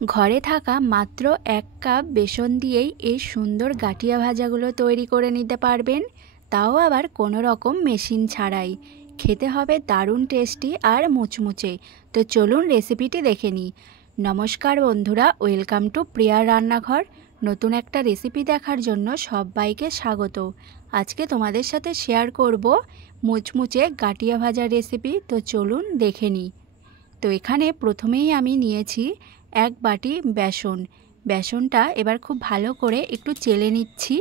ঘরে থাকা মাত্র 1 কাপ বেসন দিয়েই এই সুন্দর গাঠিয়া ভাজাগুলো তৈরি করে নিতে পারবেন, তাও আবার কোনো রকম মেশিন ছাড়াই। খেতে হবে দারুণ টেস্টি আর মুচমুচে। তো চলুন রেসিপিটি দেখে নিই। নমস্কার বন্ধুরা, ওয়েলকাম টু প্রিয়ার রান্নাঘর। নতুন একটা রেসিপি দেখার জন্য সবাইকে স্বাগত। আজকে তোমাদের সাথে শেয়ার করব মুচমুচে গাঠিয়া ভাজার রেসিপি। তো চলুন দেখে নিই। তো এখানে প্রথমেই আমি নিয়েছি 1 বাটি বেসন। বেসনটা এবার খুব ভালো করে একটু চেলে নিচ্ছি।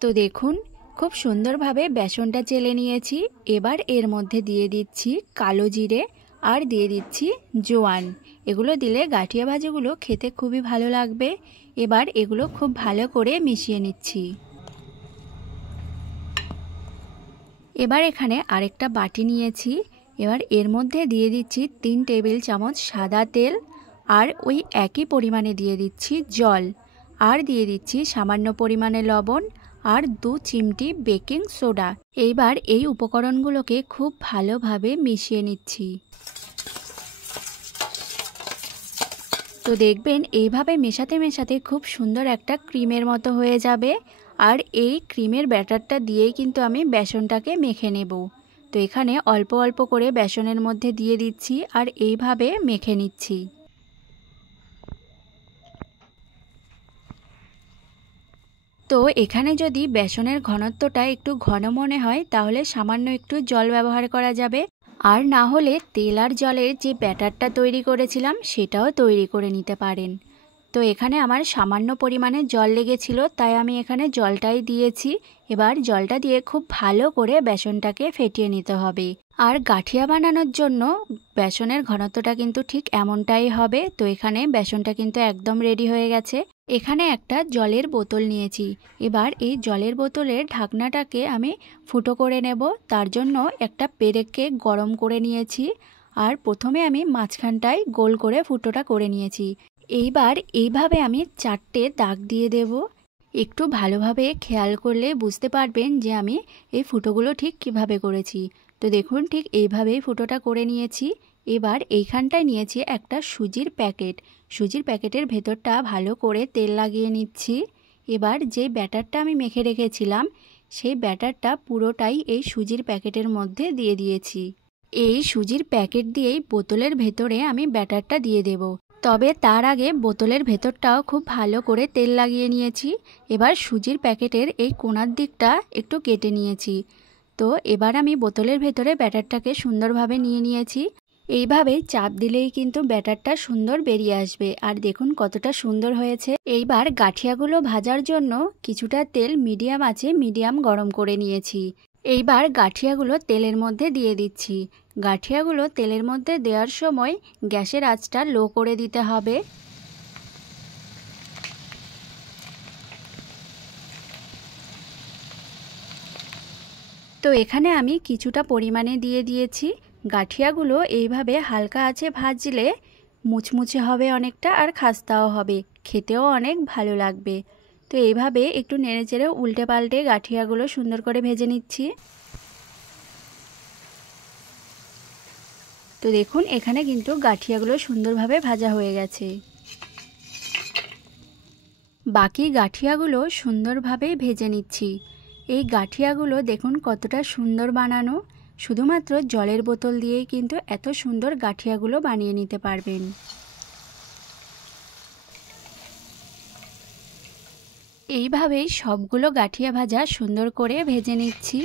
তো দেখুন খুব সুন্দরভাবে বেসনটা চেলে নিয়েছি। এবার এর মধ্যে দিয়ে দিচ্ছি কালো জিরে আর দিয়ে দিচ্ছি জোয়ান। এগুলো দিলে গাঠিয়া ভাজাগুলো খেতে খুবই ভালো লাগবে। এবার এগুলো খুব ভালো করে মিশিয়ে নিচ্ছি। এবার এখানে আরেকটা বাটি নিয়েছি। এবার এর মধ্যে দিয়ে দিচ্ছি 3 টেবিল চামচ সাদা তেল, আর ওই একই পরিমাণে দিয়ে দিচ্ছি জল, আর দিয়ে দিচ্ছি সামান্য পরিমাণে লবণ আর 2 চিমটি বেকিং সোডা। এইবার এই উপকরণগুলোকে খুব ভালোভাবে মিশিয়ে নিচ্ছি। তো দেখবেন এইভাবে মেশাতে মেশাতে খুব সুন্দর একটা ক্রিমের মতো হয়ে যাবে। আর এই ক্রিমের ব্যাটারটা দিয়েই কিন্তু আমি বেসনটাকে মেখে নেব। তো এখানে অল্প অল্প করে বেসনের মধ্যে দিয়ে দিচ্ছি আর এইভাবে মেখে নিচ্ছি। তো এখানে যদি বেসনের ঘনত্বটা একটু ঘন মনে হয় তাহলে সামান্য একটু জল ব্যবহার করা যাবে, আর না হলে তেল আর জলের যে ব্যাটারটা তৈরি করেছিলাম সেটাও তৈরি করে নিতে পারেন। তো এখানে আমার সামান্য পরিমাণে জল লেগেছিল, তাই আমি এখানে জলটাই দিয়েছি। এবার জলটা দিয়ে খুব ভালো করে বেসনটাকে ফেটিয়ে নিতে হবে। আর গাঠিয়া বানানোর জন্য বেসনের ঘনত্বটা কিন্তু ঠিক এমনটাই হবে। তো এখানে বেসনটা কিন্তু একদম রেডি হয়ে গেছে। এখানে একটা জলের বোতল নিয়েছি। এবার এই জলের বোতলের ঢাকনাটাকে আমি ফুটো করে নেব। তার জন্য একটা পেরেককে গরম করে নিয়েছি, আর প্রথমে আমি মাঝখানটায় গোল করে ফুটোটা করে নিয়েছি। এইবার এইভাবে আমি 4টে দাগ দিয়ে দেব। একটু ভালোভাবে খেয়াল করলে বুঝতে পারবেন যে আমি এই ফুটোগুলো ঠিক কিভাবে করেছি। তো দেখুন ঠিক এইভাবেই ফুটোটা করে নিয়েছি। এবার এইখানটায় নিয়েছি একটা সুজির প্যাকেট। সুজির প্যাকেটের ভেতরটা ভালো করে তেল লাগিয়ে নিচ্ছি। এবার যে ব্যাটারটা আমি মেখে রেখেছিলাম সেই ব্যাটারটা পুরোটাই এই সুজির প্যাকেটের মধ্যে দিয়ে দিয়েছি। এই সুজির প্যাকেট দিয়েই বোতলের ভেতরে আমি ব্যাটারটা দিয়ে দেব। তবে তার আগে বোতলের ভেতরটাও খুব ভালো করে তেল লাগিয়ে নিয়েছি। এবার সুজির প্যাকেটের এই কোণার দিকটা একটু কেটে নিয়েছি। তো এবার আমি বোতলের ভেতরে ব্যাটারটাকে সুন্দরভাবে নিয়ে নিয়েছি। এইভাবে চাপ দিলেই কিন্তু ব্যাটারটা সুন্দর বেরিয়ে আসবে। আর দেখুন কতটা সুন্দর হয়েছে। এইবার গাঠিয়াগুলো ভাজার জন্য কিছুটা তেল মিডিয়াম আঁচে মিডিয়াম গরম করে নিয়েছি। এইবার গাঠিয়াগুলো তেলের মধ্যে দিয়ে দিচ্ছি। গাঠিয়াগুলো তেলের মধ্যে দেওয়ার সময় গ্যাসের আঁচটা লো করে দিতে হবে। তো এখানে আমি কিছুটা পরিমাণে দিয়ে দিয়েছি। গাঠিয়াগুলো এইভাবে হালকা আঁচে ভাজলে মুচমুচে হবে অনেকটা, আর খাস্তাও হবে, খেতেও অনেক ভালো লাগবে। তো এইভাবে একটু নেড়েচেড়ে উল্টে পাল্টে গাঠিয়াগুলো সুন্দর করে ভেজে নিচ্ছি। তো দেখুন এখানে কিন্তু গাঠিয়াগুলো সুন্দরভাবে ভাজা হয়ে গেছে। বাকি গাঠিয়াগুলো সুন্দরভাবে ভেজে নিচ্ছি। এই গাঠিয়াগুলো দেখুন কতটা সুন্দর বানানো। শুধুমাত্র জলের বোতল দিয়েই কিন্তু এত সুন্দর গাঠিয়াগুলো বানিয়ে নিতে পারবেন। এইভাবেই সবগুলো গাঠিয়া ভাজা সুন্দর করে ভেজে নিচ্ছি।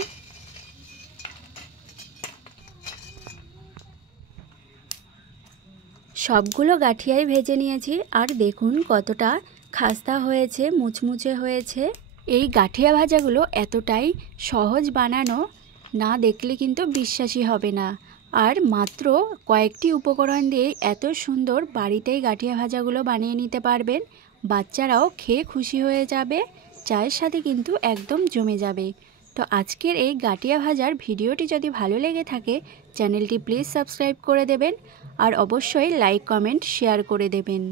সবগুলো গাঠিয়াই ভেজে নিয়েছি, আর দেখুন কতটা খাস্তা হয়েছে, মুচমুচে হয়েছে। এই গাঠিয়া ভাজাগুলো এতটাই সহজ বানানো, না দেখলে কিন্তু বিশ্বাসই হবে না। আর মাত্র কয়েকটি উপকরণ দিয়ে এত সুন্দর বাড়িতেই গাঠিয়া ভাজাগুলো বানিয়ে নিতে পারবেন। বাচ্চারাও খেয়ে খুশি হয়ে যাবে, চায়ের সাথে কিন্তু একদম জমে যাবে। তো আজকের এই গাঠিয়া ভাজার ভিডিওটি যদি ভালো লেগে থাকে চ্যানেলটি প্লিজ সাবস্ক্রাইব করে দেবেন, আর অবশ্যই লাইক কমেন্ট শেয়ার করে দেবেন।